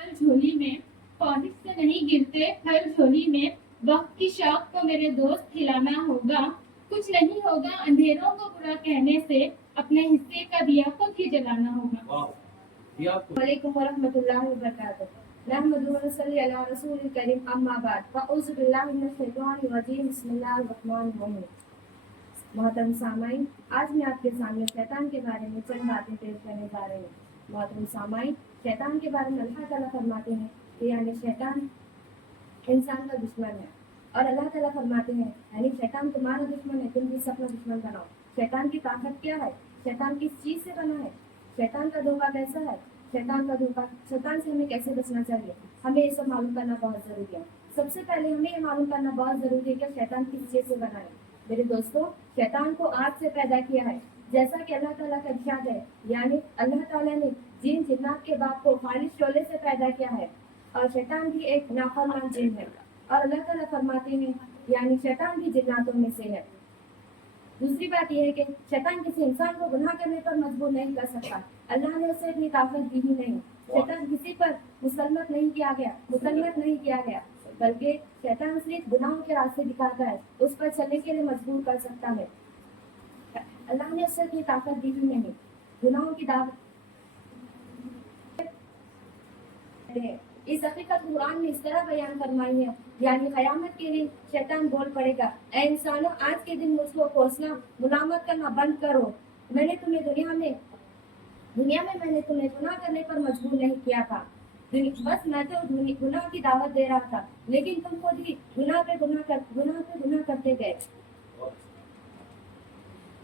پھل جھولی میں، پودے سے نہیں گرتے پھل جھولی میں، وقت کی شوق کو میرے دوست کھلانا ہوگا، کچھ نہیں ہوگا اندھیروں کو برا کہنے سے، اپنے حصے کا دیا خود ہی جلانا ہوگا۔ وعلیکم ورحمۃ اللہ وبرکاتہ۔ نحمدہ ونصلی علی رسول الکریم، اما بعد، فاعوذ باللہ من الشیطان الرجیم، بسم اللہ الرحمن الرحیم۔ محترم سامعین، آج میں آپ کے سامنے شیطان کے بارے میں چند باتیں پیش کرنے جا رہی ہوں۔ محترم سامعین، شیطان کے بارے میں اللہ تعالیٰ فرماتے ہیں کہ یعنی شیطان انسان کا دشمن ہے، اور اللہ تعالیٰ فرماتے ہیں یعنی شیطان تمہارا دشمن ہے، تم بھی اپنا دشمن بناؤ۔ شیطان کی طاقت کیا ہے؟ شیطان کس چیز سے بنا ہے؟ شیطان کا دھوکہ کیسا ہے؟ شیطان کا دھوکہ، شیطان سے ہمیں کیسے بچنا چاہیے، ہمیں یہ سب معلوم کرنا بہت ضروری ہے۔ سب سے پہلے ہمیں یہ معلوم کرنا بہت ضروری ہے کہ شیطان کس چیز سے بنا ہے۔ میرے دوستوں، شیطان کو آگ سے پیدا کیا ہے، جیسا کہ اللہ تعالیٰ کا ارشاد ہے، یعنی اللہ تعالیٰ نے جن جنات کے باپ کو خالص شعلے سے پیدا کیا ہے، اور شیطان بھی ایک نافرمان جن ہے، اور اللہ تعالیٰ فرماتے ہیں یعنی شیطان بھی جناتوں میں سے ہے۔ دوسری بات یہ ہے کہ شیطان کسی انسان کو گناہ کرنے پر مجبور نہیں کر سکتا، اللہ نے اسے اتنی طاقت دی ہی نہیں۔ شیطان کسی پر مسلط نہیں کیا گیا، بلکہ شیطان صرف گناہوں کے راستے دکھاتا ہے، اس پر چلنے کے لیے مجبور کر سکتا ہے۔ اللہ نے اسے اتنی طاقت دی ہی نہیں۔ گناہوں کی دعوت اس حقیقت قرآن نے اس طرح بیان فرمائی ہے، یعنی قیامت کے دن شیطان بول پڑے گا، اے انسانوں، آج کے دن مجھ کو کوسنا، ملامت کرنا بند کرو۔ میں نے تمہیں دنیا میں میں نے تمہیں گناہ کرنے پر مجبور نہیں کیا تھا، بس میں تو گناہ کی دعوت دے رہا تھا، لیکن تم خود ہی گناہ پہ گناہ کرتے گئے۔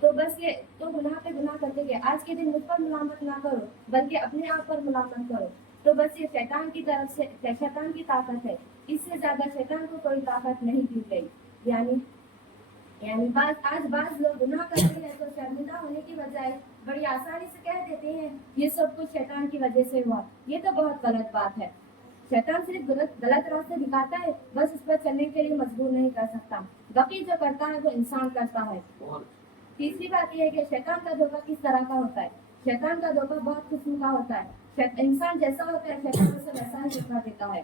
تو گناہ پہ گناہ کرتے گئے۔ آج کے دن مجھ پر ملامت نہ کرو، بلکہ اپنے آپ پر ملامت کرو۔ تو بس یہ شیطان کی طرف سے شیطان کی طاقت ہے، اس سے زیادہ شیطان کو کوئی طاقت نہیں دی گئی۔ یعنی بعض لوگ گناہ کرتے ہیں تو شرمندہ ہونے کی بجائے بڑی آسانی سے کہہ دیتے ہیں یہ سب کچھ شیطان کی وجہ سے ہوا۔ یہ تو بہت غلط بات ہے۔ شیطان صرف غلط راستے دکھاتا ہے، بس اس پر چلنے کے لیے مجبور نہیں کر سکتا۔ باقی جو کرتا ہے وہ انسان کرتا ہے۔ تیسری بات یہ ہے کہ شیطان کا دھوکہ کس طرح کا ہوتا ہے۔ شیطان کا دھوکہ بہت قسم کا ہوتا ہے۔ انسان جیسا ہوتا ہے شیطان اسے ویسا ہی دھوکہ دیتا ہے۔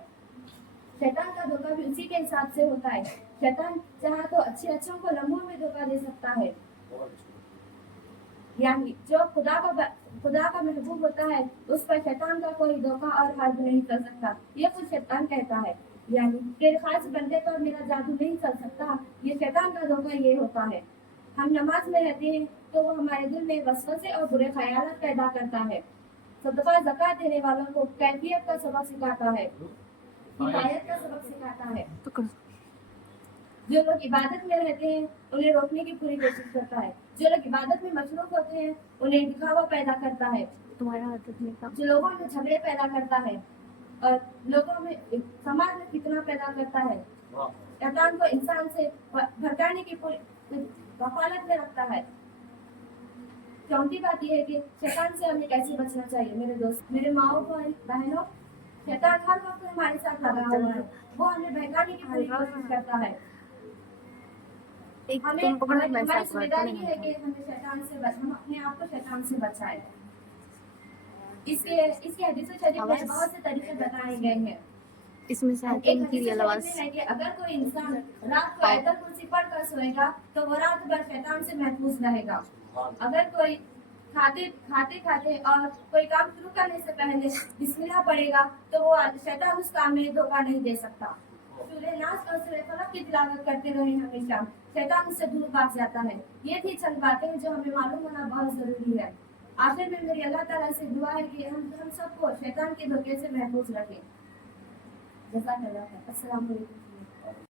شیطان کا دھوکہ بھی اسی کے حساب سے ہوتا ہے۔ شیطان چاہا تو اچھوں کو لمحوں میں دھوکہ دے سکتا ہے، یعنی جو خدا کا محبوب ہوتا ہے اس پر شیطان کا کوئی دھوکہ اور حرب نہیں چل سکتا۔ یہ خود شیطان کہتا ہے، یعنی تیرے خاص بندے پر میرا جادو نہیں چل سکتا۔ یہ شیطان کا دھوکہ یہ ہوتا ہے۔ ہم نماز میں رہتے ہیں تو وہ ہمارے دل میں وسوسے اور برے خیالات پیدا کرتا ہے۔ صدقہ زکوٰۃ دینے والوں کو کیفیت کا سبق سکھاتا ہے، ہدایت کا سبق سکھاتا ہے۔ جو لوگ عبادت میں رہتے ہیں انہیں روکنے کی پوری کوشش کرتا ہے، جو لوگ عبادت میں مصروف ہوتے ہیں انہیں دکھاوا پیدا کرتا ہے، جو لوگوں میں جھگڑے پیدا کرتا ہے اور لوگوں میں سماج میں فتنہ پیدا کرتا ہے۔ شیطان کو انسان سے بھٹکانے کی پوری کفالت میں رکھتا ہے۔ چوتھی بات یہ ہے کہ شیطان سے ہمیں کیسے بچنا چاہیے۔ میرے دوست، میرے ماؤں بہنوں، شیطان ہر وقت ہمارے ساتھ لگا ہوا ہے، وہ ہمیں بہکانے کی پوری کوشش کرتا ہے۔ ہماری ذمہ داری یہ ہے کہ ہم اپنے آپ کو شیطان سے بچائیں۔ اس کے حدیث شریف میں بہت سے طریقے بتائے گئے ہیں۔ اس میں سے ایک حدیث شریف میں ہے کہ اگر کوئی انسان رات کو آیت الکرسی پڑھ کر سوئے گا تو وہ رات بھر شیطان سے محفوظ رہے گا۔ اگر کوئی کھاتے اور کوئی کام شروع کرنے سے پہلے بسم اللہ پڑھے گا تو وہ شیطان اس کام میں دھوکہ نہیں دے سکتا۔ سورہ ناس اور سورہ فلق کی تلاوت کرتے رہیں ہمیشہ، شیطان اس سے دور بھاگ جاتا ہے۔ یہ تھی چند باتیں جو ہمیں معلوم ہونا بہت ضروری ہے۔ آخر میں میری اللہ تعالیٰ سے دعا ہے کہ ہم سب کو شیطان کے دھوکے سے محفوظ رکھیں۔ جزاک اللہ خیر۔ السلام علیکم۔